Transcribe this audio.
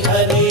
हरे